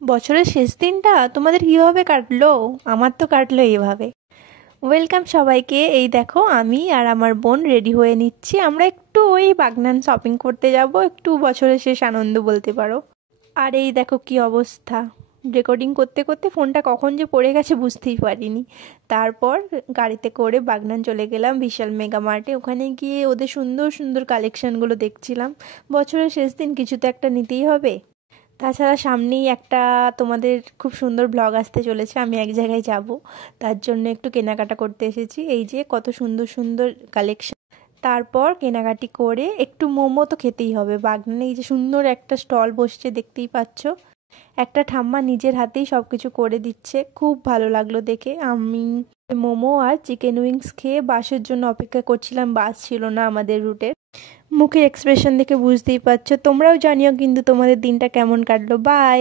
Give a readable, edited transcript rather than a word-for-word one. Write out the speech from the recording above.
বছরের শেষ দিনটা তোমাদের কীভাবে কাটলো? আমার তো কাটলো এইভাবে। ওয়েলকাম সবাইকে। এই দেখো, আমি আর আমার বোন রেডি হয়ে নিচ্ছি। আমরা একটু ওই বাগনান শপিং করতে যাব, একটু বছরের শেষ আনন্দ বলতে পারো। আর এই দেখো কি অবস্থা, রেকর্ডিং করতে করতে ফোনটা কখন যে পড়ে গেছে বুঝতেই পারিনি। তারপর গাড়িতে করে বাগনান চলে গেলাম বিশাল মেগা মার্টে। ওখানে গিয়ে ওদের সুন্দর সুন্দর কালেকশানগুলো দেখছিলাম। বছরের শেষ দিন কিছু তো একটা নিতেই হবে। তাছাড়া সামনেই একটা তোমাদের খুব সুন্দর ব্লগ আসতে চলেছে, আমি এক জায়গায় যাব, তার জন্য একটু কেনাকাটা করতে এসেছি। এই যে কত সুন্দর সুন্দর কালেকশন। তারপর কেনাকাটি করে একটু মোমো তো খেতেই হবে। বাগনানে এই যে সুন্দর একটা স্টল বসছে, দেখতেই পাচ্ছ। একটা ঠাম্মা নিজের হাতেই সব কিছু করে দিচ্ছে, খুব ভালো লাগলো দেখে। আমি মোমো আর চিকেন উইংস খেয়ে বাসের জন্য অপেক্ষা করছিলাম, বাস ছিল না আমাদের রুটে। মুখের এক্সপ্রেশন দেখে বুঝতেই পারছো। তোমরাও জানিও কিন্তু তোমাদের দিনটা কেমন কাটলো। বাই।